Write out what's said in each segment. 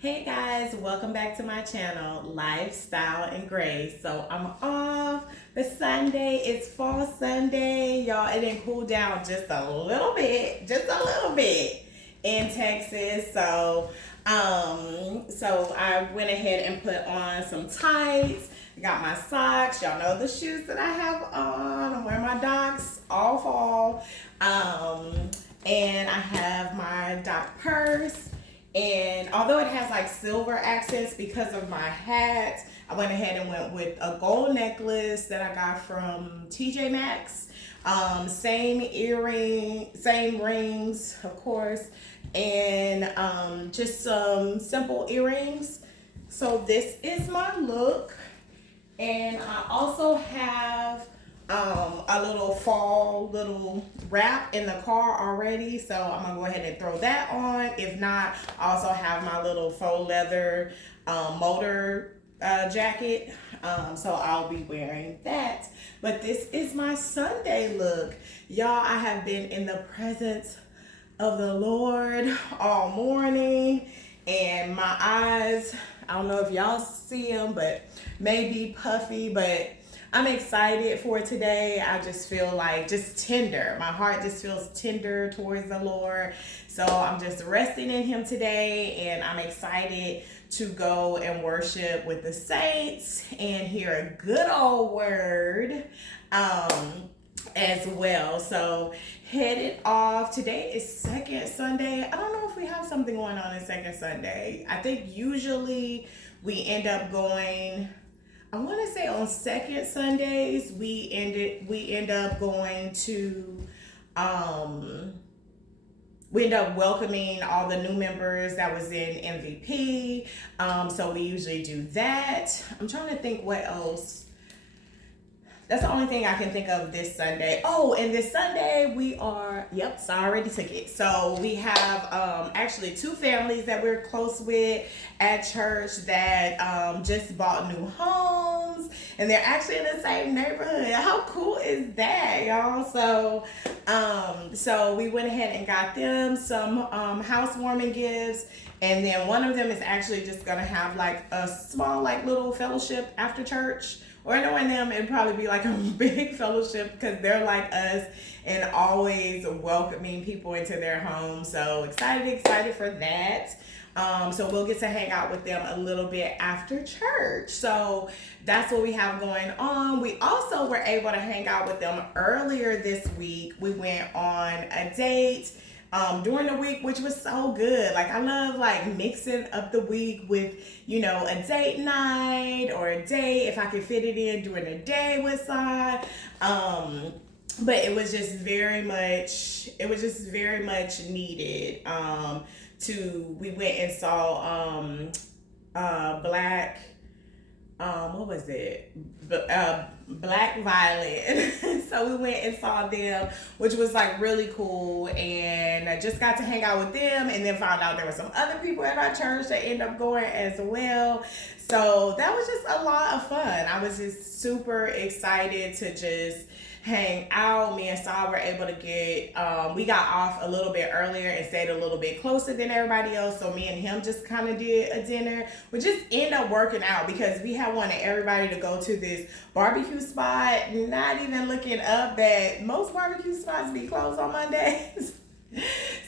Hey guys, welcome back to my channel, Lifestyle and Grace. So I'm off the Sunday. It's fall Sunday. Y'all, it didn't cool down just a little bit in Texas. So I went ahead and put on some tights. Got my socks. Y'all know the shoes that I have on. I'm wearing my Docs all fall. And I have my Doc purse. And although it has like silver accents because of my hat, I went ahead and went with a gold necklace that I got from TJ Maxx. Same same rings, of course, and just some simple earrings. So this is my look. And I also have a little fall little wrap in the car already, so I'm gonna go ahead and throw that on. If not, I also have my little faux leather motor jacket, so I'll be wearing that. But this is my Sunday look. Y'all, I have been in the presence of the Lord all morning, and my eyes, I don't know if y'all see them, but maybe puffy, but I'm excited for today. I just feel like just tender. My heart just feels tender towards the Lord. So I'm just resting in Him today, and I'm excited to go and worship with the saints and hear a good old word as well. So headed off. Today is second Sunday. I don't know if we have something going on in second Sunday. I think usually we end up going, I want to say on second Sundays we end up going to we end up welcoming all the new members that was in MVP. So we usually do that. I'm trying to think what else. That's the only thing I can think of this Sunday. Oh, and this Sunday so I already took it. So we have actually two families that we're close with at church that just bought new homes, and they're actually in the same neighborhood. How cool is that, y'all? So we went ahead and got them some housewarming gifts. And then one of them is actually just gonna have like a small like little fellowship after church. Or knowing them, it'd probably be like a big fellowship because they're like us and always welcoming people into their home. So excited for that. So we'll get to hang out with them a little bit after church. So that's what we have going on. We also were able to hang out with them earlier this week. We went on a date during the week, which was so good. Like I love like mixing up the week with, a date night or a day if I could fit it in during the day with side. But it was just very much needed. We went and saw Black what was it? Black Violet. So we went and saw them, which was like really cool, and I just got to hang out with them, and then found out there were some other people at our church that ended up going as well. So that was just a lot of fun. I was just super excited to just hang out. Me and Saul were able to we got off a little bit earlier and stayed a little bit closer than everybody else. So me and him just kind of did a dinner. We just ended up working out because we had wanted everybody to go to this barbecue spot, not even looking up that most barbecue spots be closed on Mondays.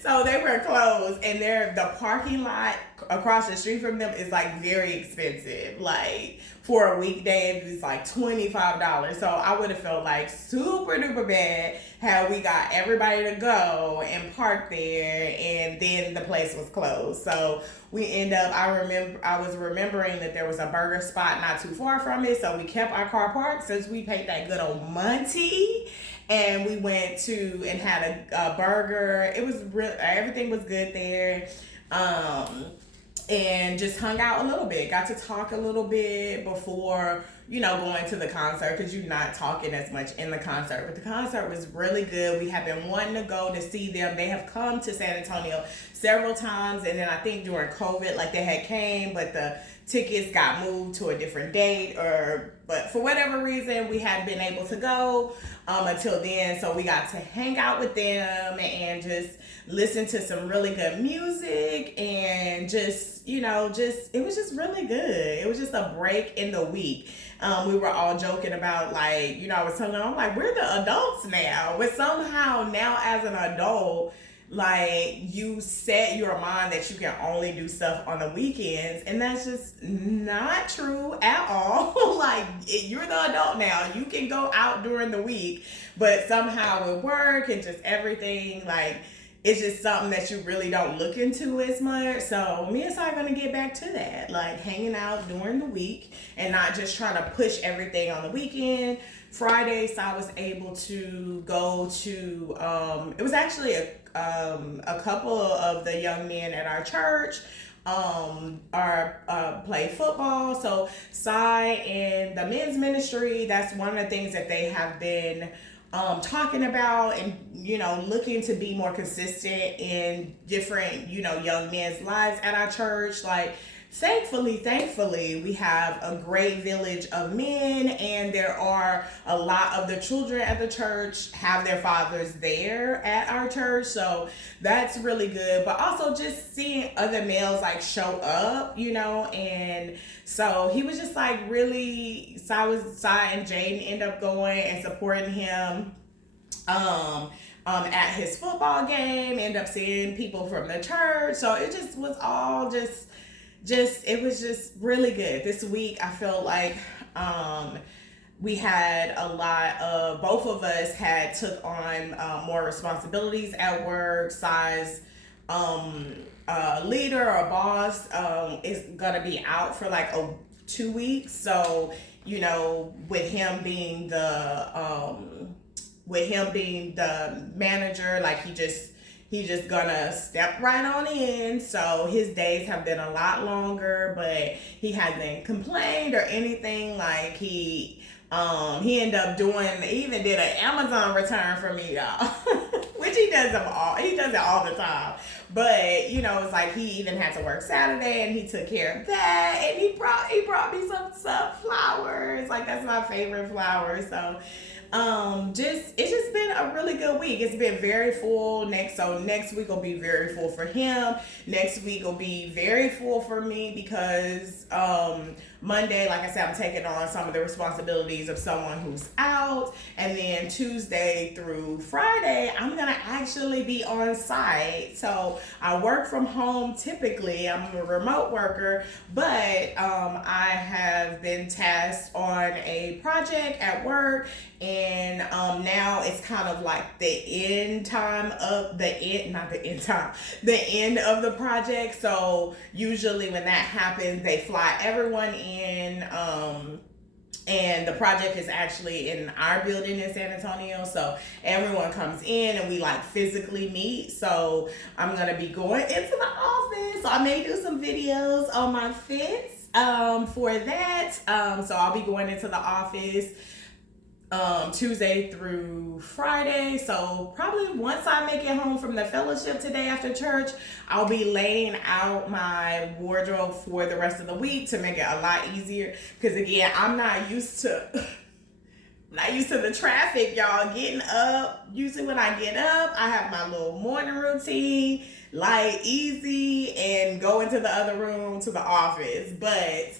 So they were closed, and the parking lot across the street from them is like very expensive. Like for a weekday, it was like $25. So I would have felt like super duper bad had we got everybody to go and park there, and then the place was closed. So we end up. I was remembering that there was a burger spot not too far from it, so we kept our car parked since we paid that good old money. And we went to and had a burger. It was everything was good there. And just hung out a little bit. Got to talk a little bit before, going to the concert, because you're not talking as much in the concert. But the concert was really good. We have been wanting to go to see them. They have come to San Antonio several times, and then I think during COVID, like they had came, but the tickets got moved to a different date, but for whatever reason, we hadn't been able to go until then. So we got to hang out with them and just listened to some really good music, and just, it was just really good. It was just a break in the week. We were all joking about, like, I was telling them, I'm like, we're the adults now. But somehow now as an adult, like, you set your mind that you can only do stuff on the weekends, and that's just not true at all. Like, you're the adult now. You can go out during the week, but somehow with work and just everything, like, it's just something that you really don't look into as much. So me and Sai are going to get back to that, like hanging out during the week and not just trying to push everything on the weekend. Friday, Sai was able to go to, it was actually a couple of the young men at our church play football. So Sai and the men's ministry, that's one of the things that they have been talking about, and looking to be more consistent in different young men's lives at our church. Like, thankfully we have a great village of men, and there are a lot of the children at the church have their fathers there at our church, so that's really good. But also just seeing other males like show up, and so he was just like really, Sai and Jaden end up going and supporting him at his football game, end up seeing people from the church. So it just was all just it was just really good. This week I felt like we had a lot of, both of us had took on more responsibilities at work. Sai's leader or boss is gonna be out for like 2 weeks. So with him being the manager, like he just gonna step right on in. So his days have been a lot longer, but he hasn't complained or anything. Like he ended up he even did an Amazon return for me, y'all. Which he does it all the time. But it's like he even had to work Saturday, and he took care of that, and he brought me some flowers. Like, that's my favorite flowers. So it's just been a really good week. It's been very full. Next week will be very full for him. Next week will be very full for me, because Monday, like I said, I'm taking on some of the responsibilities of someone who's out, and then Tuesday through Friday, I'm gonna actually be on site. So I work from home typically. I'm a remote worker, but I have been tasked on a project at work, and now it's kind of like the end of the project. So usually when that happens, they fly everyone in, and the project is actually in our building in San Antonio, so everyone comes in and we like physically meet. So I'm gonna be going into the office, so I may do some videos on my fits for that. So I'll be going into the office Tuesday through Friday. So probably once I make it home from the fellowship today after church, I'll be laying out my wardrobe for the rest of the week to make it a lot easier. Because again, I'm not used to the traffic, y'all. Getting up, usually when I get up, I have my little morning routine, light, easy, and go into the other room to the office. But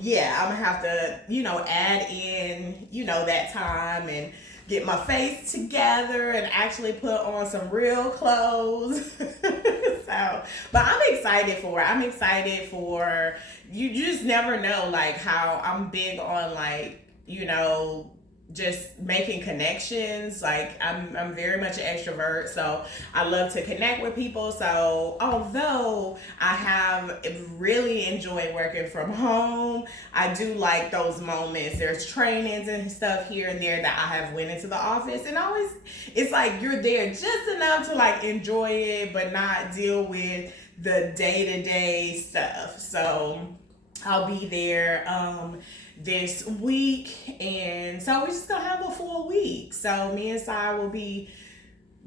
yeah, I'm gonna have to, add in, that time and get my face together and actually put on some real clothes. So, but I'm excited for it. I'm excited for, you just never know, like, how I'm big on, like, just making connections. Like, I'm very much an extrovert, so I love to connect with people. So although I have really enjoyed working from home, I do like those moments. There's trainings and stuff here and there that I have went into the office, and always it's like you're there just enough to like enjoy it but not deal with the day-to-day stuff. So I'll be there this week, and so we're just gonna have a full week. So me and Sai will be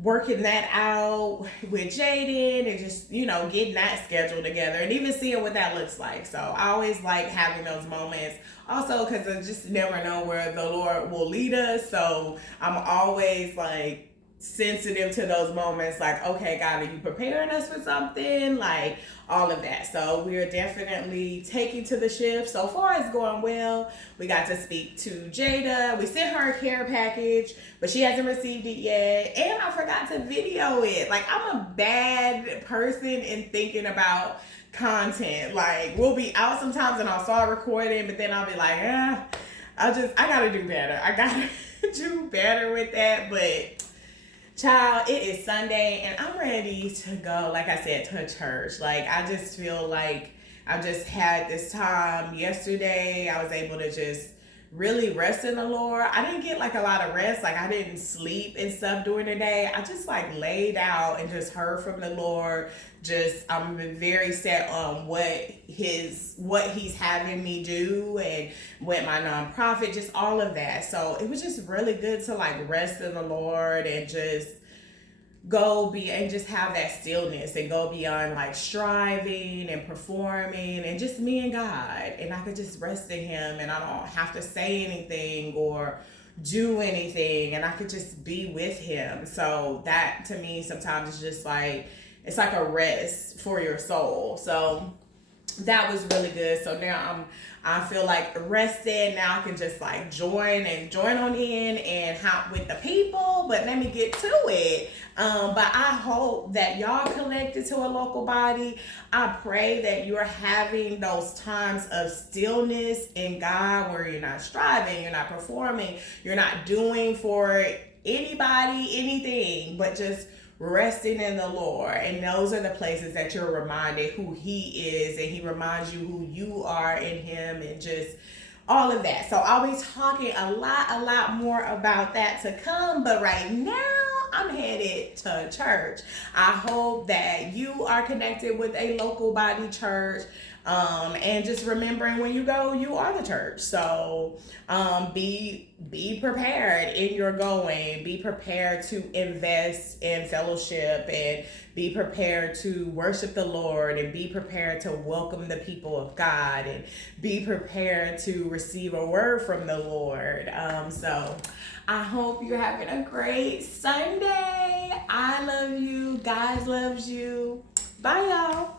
working that out with Jaden, and just getting that scheduled together, and even seeing what that looks like. So I always like having those moments, also because I just never know where the Lord will lead us. So I'm always like sensitive to those moments, like, okay, God, are you preparing us for something? Like, all of that. So we're definitely taking to the shift. So far, it's going well. We got to speak to Jada. We sent her a care package, but she hasn't received it yet. And I forgot to video it. Like, I'm a bad person in thinking about content. Like, we'll be out sometimes and I'll start recording, but then I'll be like, I gotta do better. I gotta do better with that. But child, it is Sunday and I'm ready to go, like I said, to church. Like, I just feel like I just had this time yesterday. I was able to just really rest in the Lord. I didn't get like a lot of rest. Like, I didn't sleep and stuff during the day. I just like laid out and just heard from the Lord. Just, I'm very set on what he's having me do, and with my nonprofit, just all of that. So it was just really good to like rest in the Lord and just go be and just have that stillness and go beyond like striving and performing and just me and God. And I could just rest in him and I don't have to say anything or do anything, and I could just be with him. So that to me sometimes is just like, it's like a rest for your soul. So that was really good. So now I feel like rested. Now I can just like join on in and hop with the people. But let me get to it. But I hope that y'all connected to a local body. I pray that you're having those times of stillness in God where you're not striving, you're not performing, you're not doing for anybody anything, but just resting in the Lord. And those are the places that you're reminded who he is, and he reminds you who you are in him, and just all of that. So I'll be talking a lot more about that to come, but right now I'm headed to church. I hope that you are connected with a local body church. And just remembering when you go, you are the church. So be prepared in your going. Be prepared to invest in fellowship, and be prepared to worship the Lord, and be prepared to welcome the people of God, and be prepared to receive a word from the Lord. So I hope you're having a great Sunday. I love you. God loves you. Bye, y'all.